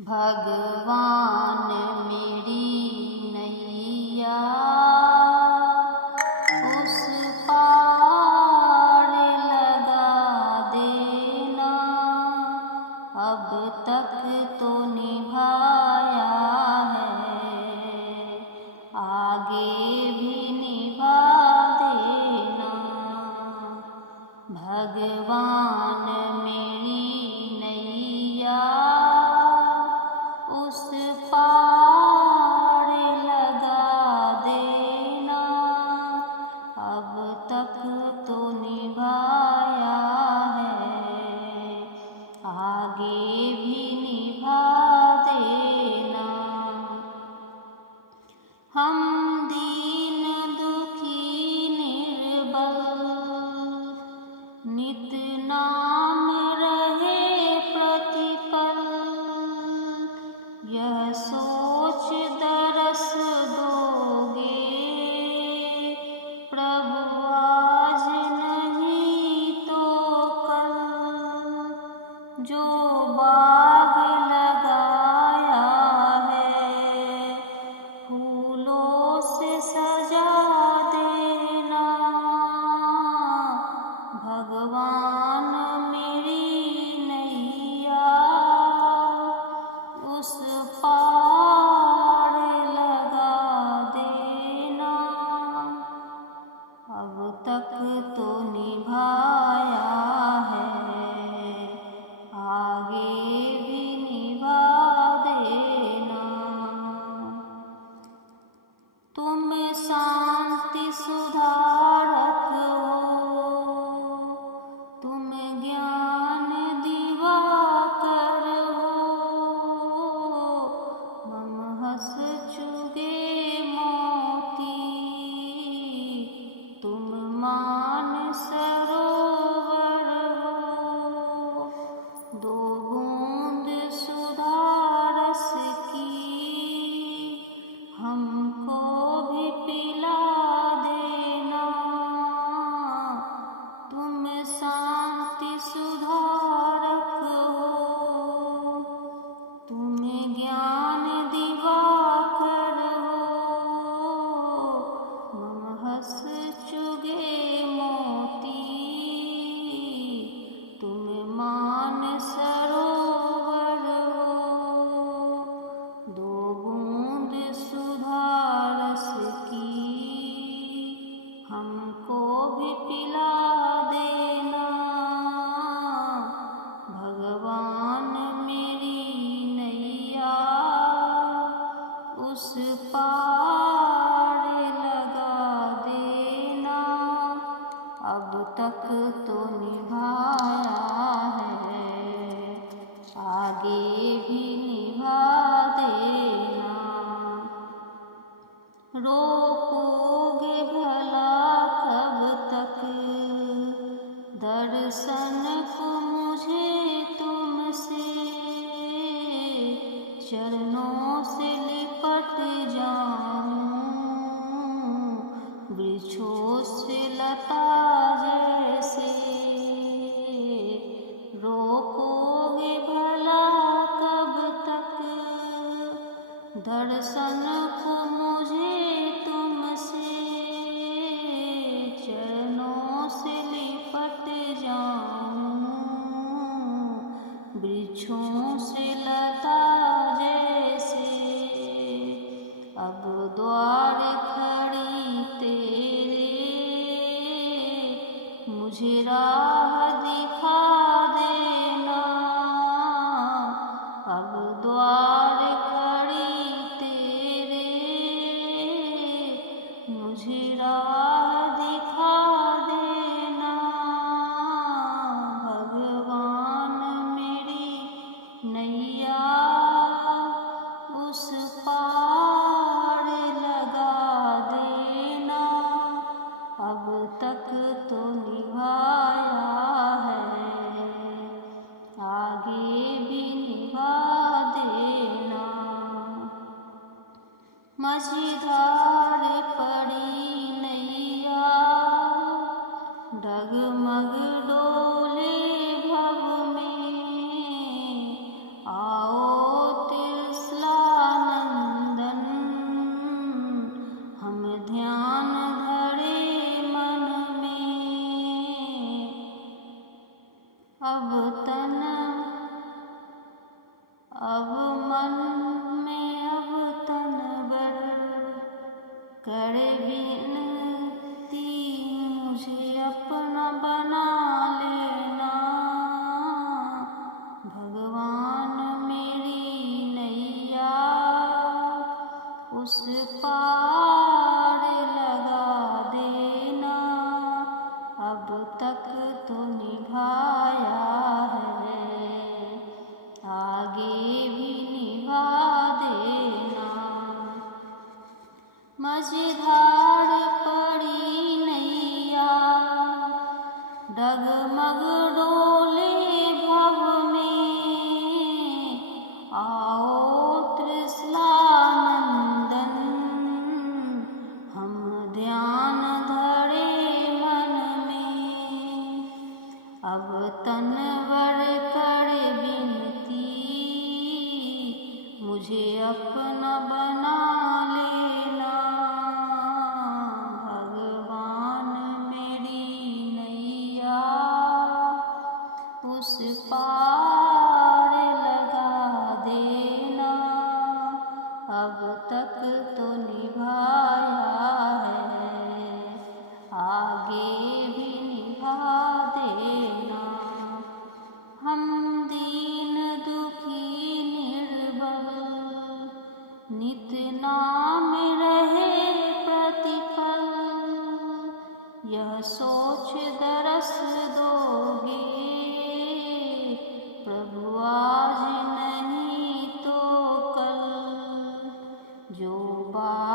भगवान मेरी नैया उस पार लगा देना। अब तक तो निभाया है, आगे भी निभा देना। भगवान मेरी नैया उस पार लगा देना। अब तक तो निभाया है, आगे भी निभा देना। हम दीन दुखी निर्बल नित नाम रहे प्रतिपल। यह सोच दरस दोगे प्रभु आज नहीं तो कल। जो बाग लगाया है फूलों से सजा देना। भगवान मेरी नैया उस पार लगा देना। अब तक तो निभाया है, आगे भी निभा देना। तुम शांति सुधारक हो, तुम ज्ञान दिवाकर हो। मम हस चुगे मोती, तुम मान सरोवर हो। दो बूंद सुधारस की हमको भी पिला देना। तुम शांति सुधारक हो, तुम ज्ञान दिवाकर हो। मम हस चुगे मोती, तुम मान सरोवर हो। दो बूंद सुधारस की हमको भी पिला देना। भगवान मेरी नैया उस पार लगा देना। अब तक तो निभाया है, आगे भी निभा देना। रोकोगे भला कब तक दर्शन को मुझे तुमसे। चरणों से लिपट जाऊं वृक्षों से लता जैसे। रोकोगे भला कब तक दर्शन को मुझे तुमसे। चरणों से लिपट जाऊं वृक्षों से लता जैसे। अब द्वार खड़ी तेरे मुझे राह दिखा देना। अब द्वार खड़ी तेरे मुझे राह दिखा देना। भगवान मेरी नैया उस पार लगा देना। अब तक तो निभाया है, आगे भी निभा देना। मझधार पड़ी नैया डगमग डोले भव में। आओ अब मन में अब तन बर करे विनती, मुझे अपना बना लेना। भगवान मेरी नैया उस पार लगा देना। अब तक तो निभाया है, आगे भी निभा देना। मझधार पड़ी नैया डगमग डोले भव में, आओ त्रिशला नंदन हम ध्यान धरे मन में। अब तनवर करे विनती, मुझे अपना बना लेना। भगवान मेरी नैया उस पार लगा देना। अब तक तो निभाया है, आगे भी निभा देना। हम दीन दुखी निर्बल नित नाम रहे प्रतिपल, यह सोच दरस दोगे प्रभु आज नहीं तो कल। जो बात